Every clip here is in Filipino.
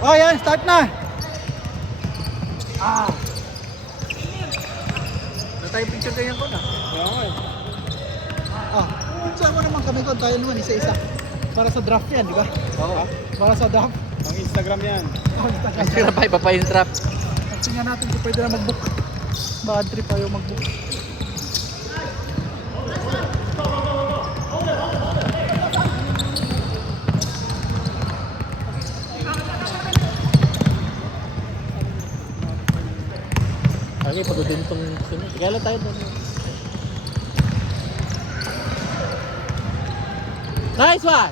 Oh, yan, start na. Natay picture ganyan ko na. Saan mo naman kami kung tayo naman isa-isa. Para sa draft yan, di ba? Oo. Para sa draft. Ang Instagram yan. Instagram pa, ipapayin trap. Tingnan natin kung pwede na mag-book. Bad trip ayaw mag-book. Okay, pagod din itong sunod. Kaya lang tayo doon. Nice one!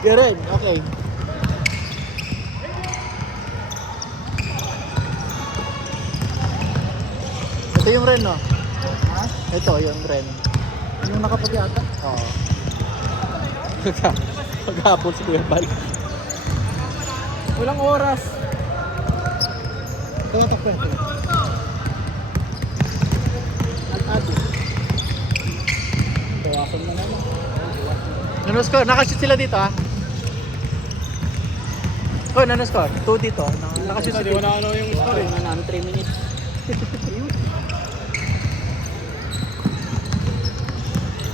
Good, okay. Ito yung ren, no? Ha? Ito yung ren. Yung nakaputi ata? Oo. Pag-habol si Kuya Bal. Walang oras. Ito ito po. Al-ado. Tawasan mo naman. Ano score? Nakashoot sila dito, ha? Oh, ano score? 2 dito. Nakashoot sila dito. Ano yung story? Ano, 3 minutes.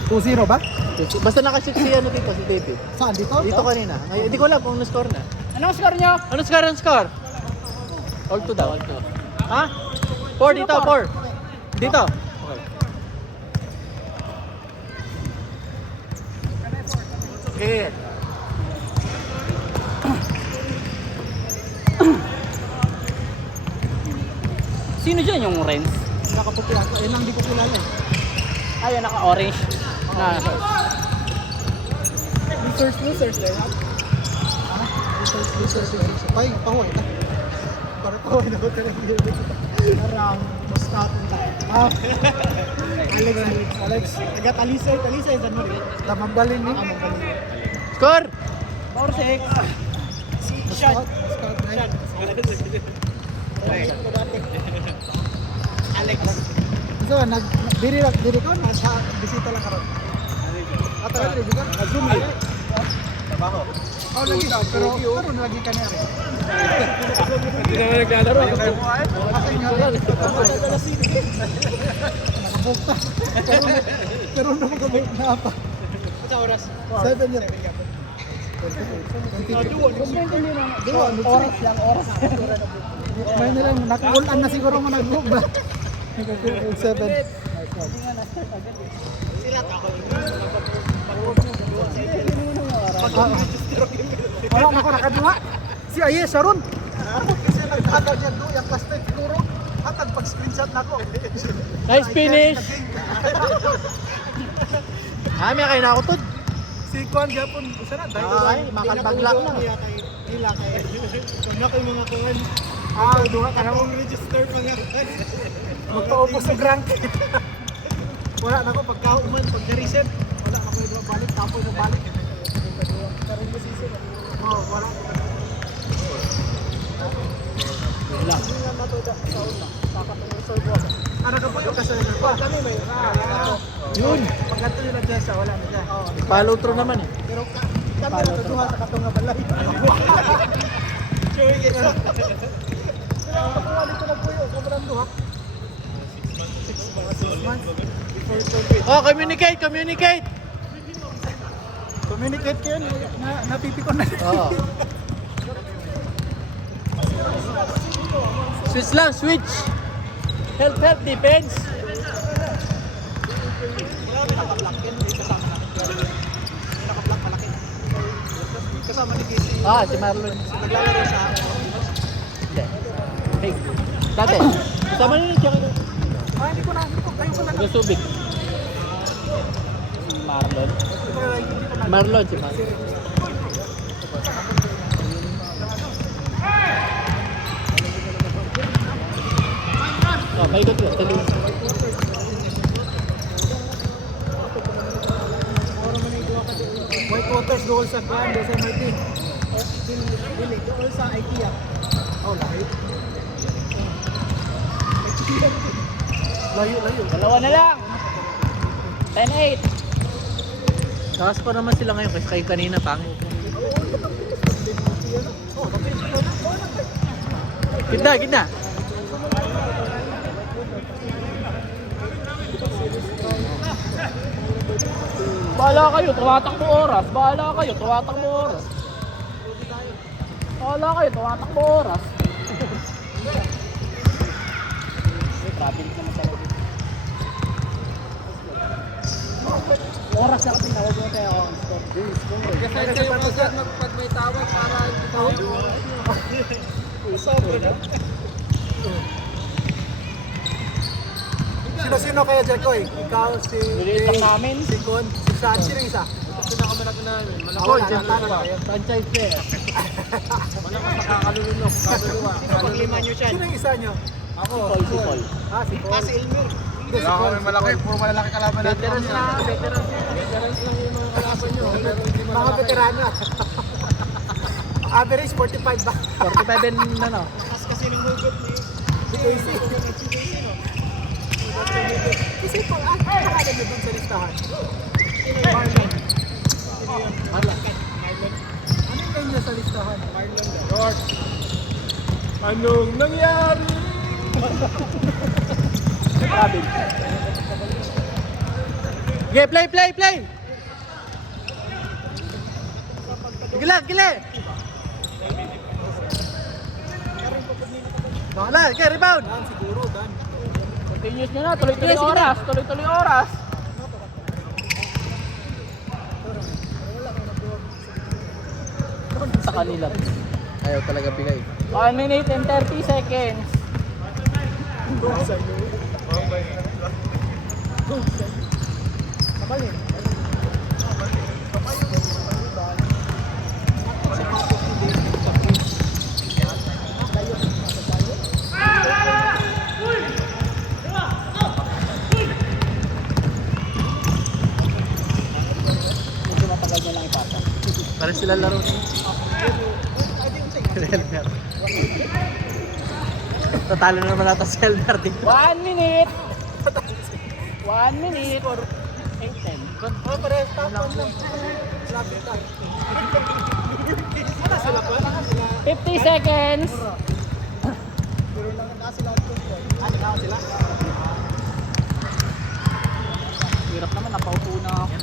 Two-zero ba? Basta nakashoot si ano dito, si David. Saan? Dito? Dito kanina. Ngayon, hindi ko alam kung ano score na. Anong score nyo? Ano score? Ano score? All 2 daw, all 2. Ha? 4 dito, 4. Dito. Okay. Okay. Sino dyan yung Renz? Nakaputi ata. Yan lang di ko kilala eh. Ay, yung naka-orange. Na, Losers there. Losers. Ay, pahuway na. Parang pahuway na ko talaga. Parang Moscato tayo. Alex. Taga-talisay. Saan mo rin? Tamambalin ni. Score! 4-6. Scott. Alex. So, diri ko nasa bisita lang karon. Tagal rin juga. Zoom eh. Trabaho. Oh, lagi daw pero lagi ka niya rin. Hindi naman naglalaro. Kasi nga nakabukta. Pero naman kami na apa. Sa oras? 7 yun. Oras. May nilang nakuulan na siguro mo nag-book ba? 7. Sila ako. Wala na ko nakaduha. Si Aye Sharon. Kasi nagtagaw dyan doon yung plastic siguro. Hatag pag-screenshot na ko. Nice finish! May kayo na ako tod. Si Kwan Japon, isa na. Ay, makatagla na. Hila kayo. Kung na kayo mga kuhan. Duha ka na mong register mga kuhan. Magpaubos sa rank. Wala na ko pagkauman, pag na-reset. Wala na ko yung balik, tapoy na balik. Karoon mo season. Oo, wala. Wala. Ano ka po yung kasalanan ko? Kami may yun. Pagkanto yun na dyan siya, wala na dyan. Follow through naman eh. Pero kami na tuduha sa katunga balay. Chewy ka sa. Nakuha dito na po yun, kamerang duha. 6 months. Oh, communicate! Communicate kayo, napipikon na. Oo. Switch lang, switch! Help, defense! Kasama ni Casey. Si Marlon. Naglalaro sa Hindi. Hey, dati. Kasama nyo yung tsaka hindi ko na. Tayo ko na. Gasubik. Marlon. Marlon, si Marlon. Paikot ko. Tuloy. White Waters goal sa Kwan, doon sa MRT. Dili, doon sa IKEA. Layo. Layo. Dalawa na lang. 10-8. Taas pa naman sila ngayon kasi kayo kanina pangit. Gitna, gitna. Bahala kayo, tumatakbo oras. Bahala kayo, tumatakbo oras. Bahala kayo, tumatakbo oras. Travel naman talaga. Oras na kasi nawag mo tayo on stop. Kasi kayo mga pag may tawag para hindi tayo. Sobra na. Sino-sino kaya Jekoy? Ikaw, si Nilipat namin. si Kun, si Saan, sino yung isa? Pinakamalaki namin. Ako, Malaki Franchise player. Malakas nakakalulunok. Kaluluwa. Paglima nyo siya. Sino yung isa nyo? Ako. Si Paul. Ah, si Kun. Si Elmer. Hindi, si Ako Kun. may malaki. Puro malalaki kalaban natin. Veterans na, veterans. Veterans lang yung mga kalaban nyo. Pero hindi Mga malalaki. veterano. Average 45 ba? 45 and ano. Takas kasi ng hugot ni Si Casey. Kasi pag pangalan nyo dun sa listahan. Marlon. Marlon. Ano yung name niya sa listahan? George. Anong nangyari? Grabe. Okay, play. Gila. Wala, okay, rebound. Dan, siguro, Dan. Continuous nyo na, tuloy-tuloy oras. Tuloy-tuloy oras. Sa kanila. Ayaw talaga bigay. 1 minute and 30 seconds. Kabalin. Medyo matagal nyo lang ipasa. Para sila laro niyo. Elmer. Tatalo na naman natin si Elmer dito. 1 minute. 1 minute. 8-10. Oh, parehas tapon lang. Lapit lang. Wala sila pa? 50 seconds. Ano sila? Hirap naman, napaupo na ako.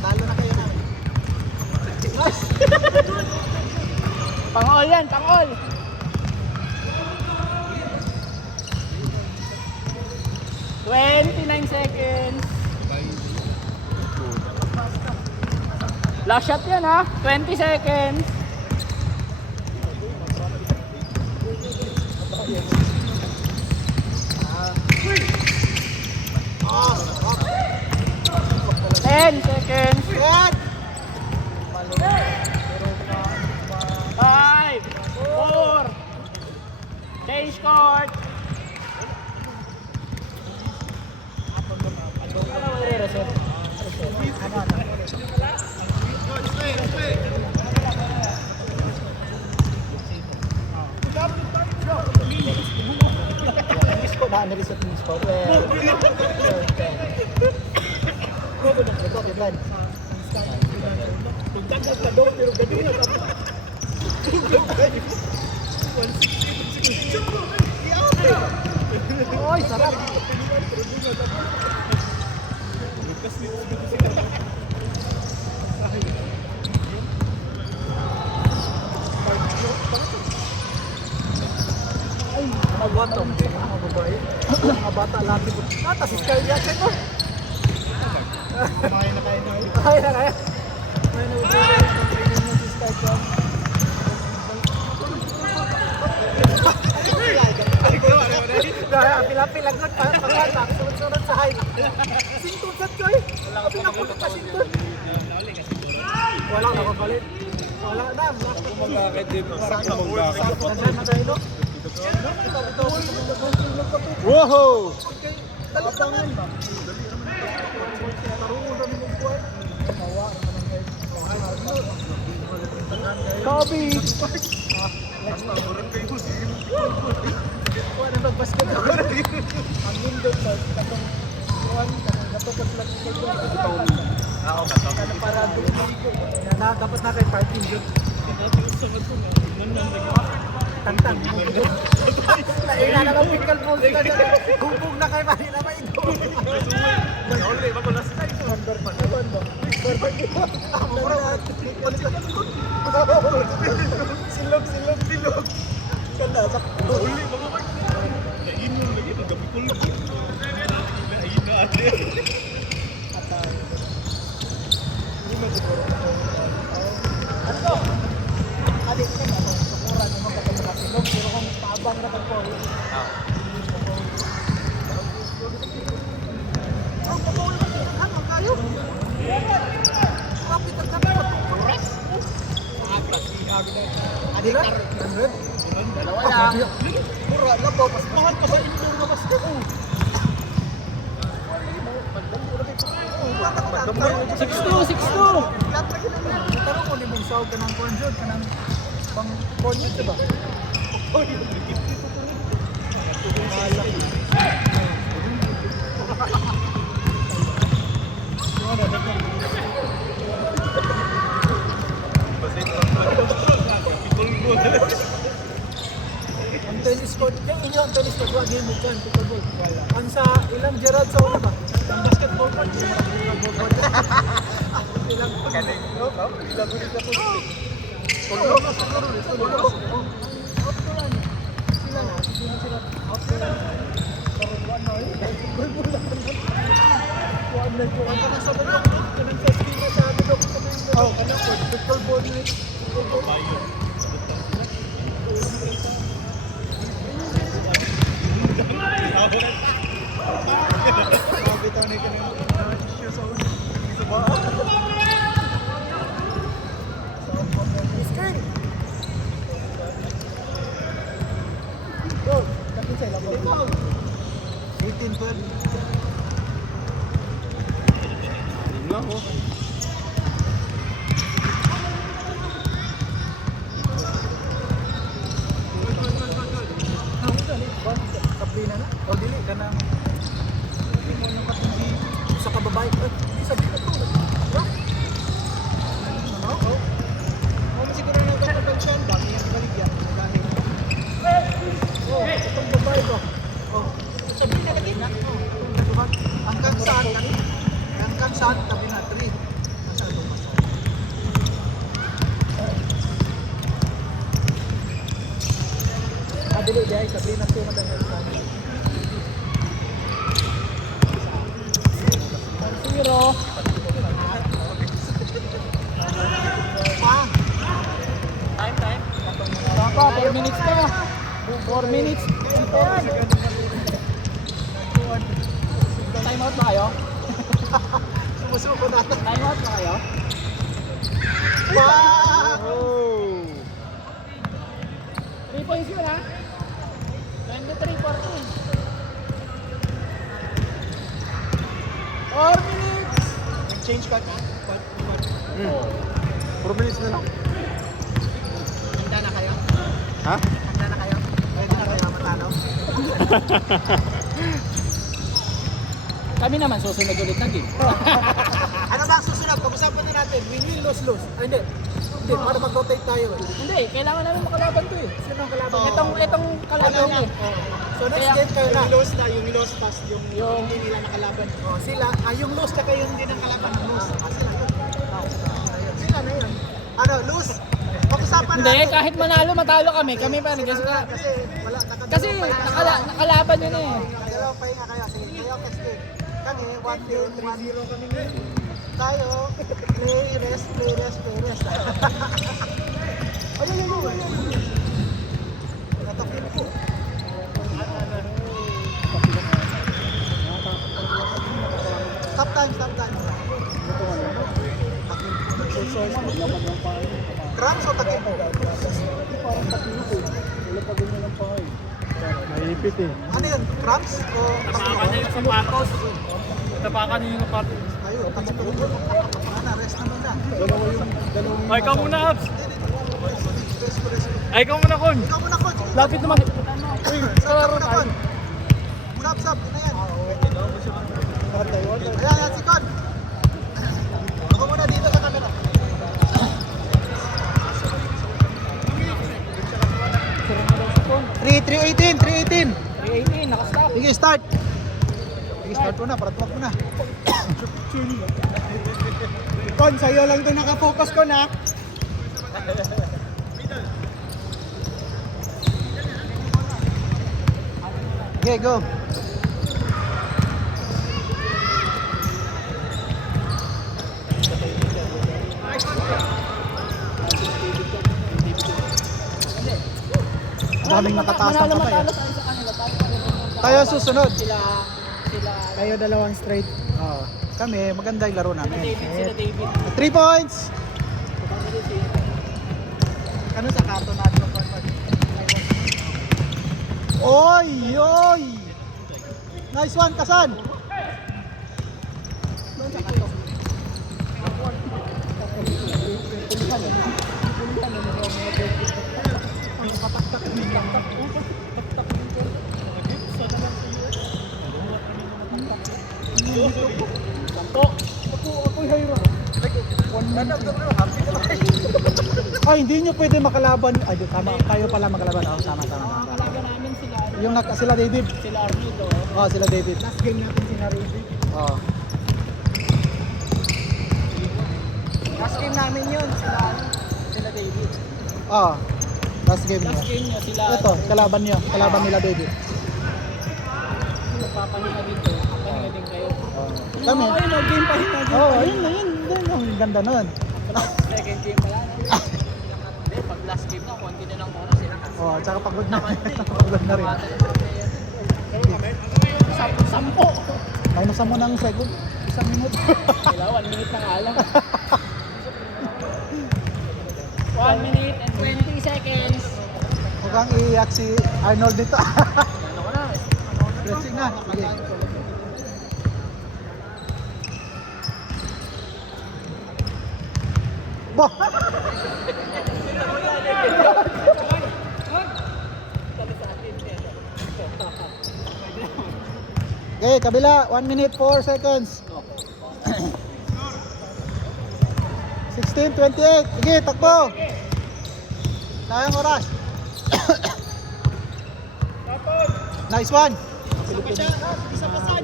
Talo na kayo namin. Pang-all yan, pang-all. $29 seconds. Last shot yan ha. 20 seconds. Ten seconds. Yan! 5, 4, change court. Na-reset yung score. Well, Oy, sarap. Ay, magwatong. Mga babae. Mga bata lagi po. Tas Sky Jacket mo. Kumain na kayo na. Kaya na kaya. May nag-training mo si Sky Jacket. Apil-apil agad pa pagkata, sunod-sunod sa height. Sintunsat ko eh. Sabi na ko na sintun. Wala nakapalit. Wala na. Kumagakit din. Parang kumagakit. Nandiyan na tayo. Whoa! Talapangan ba? Tarungo na mong buwan. Kobe! Wala na basket ako. Ang lindot ba? Natupos lang para doon na dapat na kay parking yun. Tantang. Laina na lang pickle balls na dyan. Hubog na kay Manila may ito. Silog. Kanda sa uli ba ba? Inom lagi magapikul. Lain ate. Ano? Adik ka na to. Sukuran mo magkakasilog pero kung paabang na po. Ang pagkaul mo ano kayo? Kapit ang kapit. Adila? 100? Dalawa lang. Mura lang po. Mas mahal pa sa indoor na basket. 6'2", 6'2". Tarong ko ni mong sahog ka ng conjure, ka ng pang conjure, diba? Ang tennis court, yung inyo ang tennis court, wag mo dyan, pickleball. Ang sa ilang Gerard sa una ba? Ang basketball court, yung mga pickleball court. Ilang galing, no? Ilang ulit na po. Tulo. Sila na, hindi sila out na lang. Parang one na yun. Pickleball lang. One na yun. Ang kanang sa balok, kanang sa estima sa balok. Oo, kanang court, pickleball na yun. Bitaw na ka ng shoes sa una. Isa ba? Screen! Go! Kapit sa'yo lang po. 18-12. Nga ako. Kaplina na? O dili ka nang hindi mo nang katindi sa kababae. Hindi sabi na to. Ano? Kung siguro na ito pagkansyan, dami yung baligyan. Oh, itong babae ko. Oh, sabi na lagi na. Hanggang saan? Hanggang saan? Tabi na 3. Masyado masyado. Dili di ay sabi na to madang Zero. Pang! Time. Papa, 4 minutes pa. 4 minutes. Time out ba kayo? Sumusuko natin. Time out ba kayo? Pang! 3 points yun ha? 23-14. 4 minutes! Change ka. 4 minutes na lang. Handa na kayo. Ha? Handa na kayo. Pwede na kaya matalo. Kami naman susunod ulit na game. Ano ba ang susunod? Pag-usapan na natin. Win-win, lose-lose. Ay, hindi. Hindi, para mag-rotate tayo. Hindi, kailangan namin makalaban to eh. Sino ang kalaban? Itong kalaban eh. So next Kaya- game kayo na. Yung lost pass, yung hindi nila nakalaban. Oh, sila, yung lose na kayo hindi nang kalaban. Lose. Sila yun. Sila na yun. Ano, lose? Pag-usapan Hindi, natin. kahit manalo, matalo kami. Kami pa rin. Kasi Wala, nakalaban yun eh. Dalawa pa nga kayo. Sige, kayo next game. Kami, 1 game, 1-0 kami ngayon. Tayo, play, rest. Ayun. Natakin po. Stop time. Cramps o takip? Parang takip eh. Wala pa ganyan ng pahay. Maipit eh. Ano yun? Cramps o takip? Sa patos. Tapakan niyo yung patos. Ayun, takip ko rin. Rest na muna. Ay, ikaw muna, Abs. Rest. Ay, ikaw muna, Kon. Ikaw muna, coach. Lapit naman. Uy, Sab, muna, coach. Muna, sab. Ano yan? 318, 318. 318, nakastop. Sige, start. Sige, start mo na, para tuwag mo na. Kon, sa'yo lang ito nakafocus ko na. Okay, go. Daming nakataas ng kamay. Tayo susunod. Sila, Kayo dalawang straight. Oo. Kami, maganda yung laro namin. sila David. 3 points! Ano sa karton natin? Oy! Oy! Nice one, Kasan! Ay, hindi nyo pwede makalaban. Ay, tama, kayo pala makalaban. Oh, tama. Kalaban namin sila, Yung sila David. sila Arnito. Oh, sila David. Last game natin sila David. Oh. Last game namin yun, sila David. Oh. Last game niya. Last game niya, sila Ito, kalaban niya. Kalaban nila David. magpapahinga dito. Pahinga din kayo. Oh. Kami. Ayun, game pahinga. Oh, ayun. Ang ganda nun. Second game pala. Hindi, pag last game na, konti na lang oras sila. Oh, tsaka pagod na. Pagod na rin. Sampo! Minusan mo ng second. 1 minute. Wala, 1 minute na nga lang. 1 minute and 20 seconds. Mukhang iiyak si Arnold dito. Ano ko na? Stretching na. Sige. Bah! Okay, kabila. 1 minute, 4 seconds. 16:28. Sige, takbo. Tayang oras. Nice one.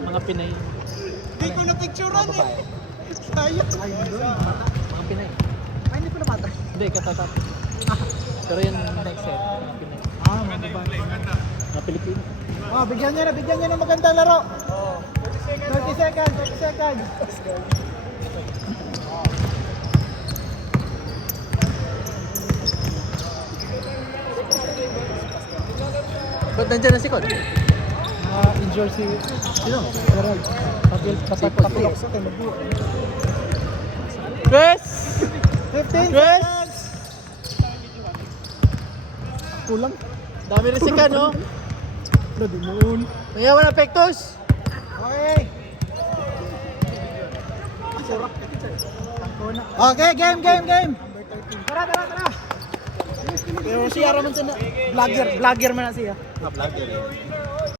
Mga Pinay. Hindi ko na-picturean eh. Sayang. Ay, Mga Pinay. Ay, hindi ko na bata. Hindi, katatat. Pero yan next set. Mga Pinay. Ah, mga bata. Mga Pilipino. Ah, bigyan niya ng magandang laro. 30 seconds, 30 seconds. Ba't nandiyan na si Kon? Injured si Sino? Gerald. Patulok sa telugu. Chris! 15 Chris! seconds. Kulang. Dami rin si Kan, no? Bloody moon. Nangyawin ang Pectus! Okay. Okay, game. Tara. Pero siya raman siya na. Vlogger man na siya. Vlogger eh.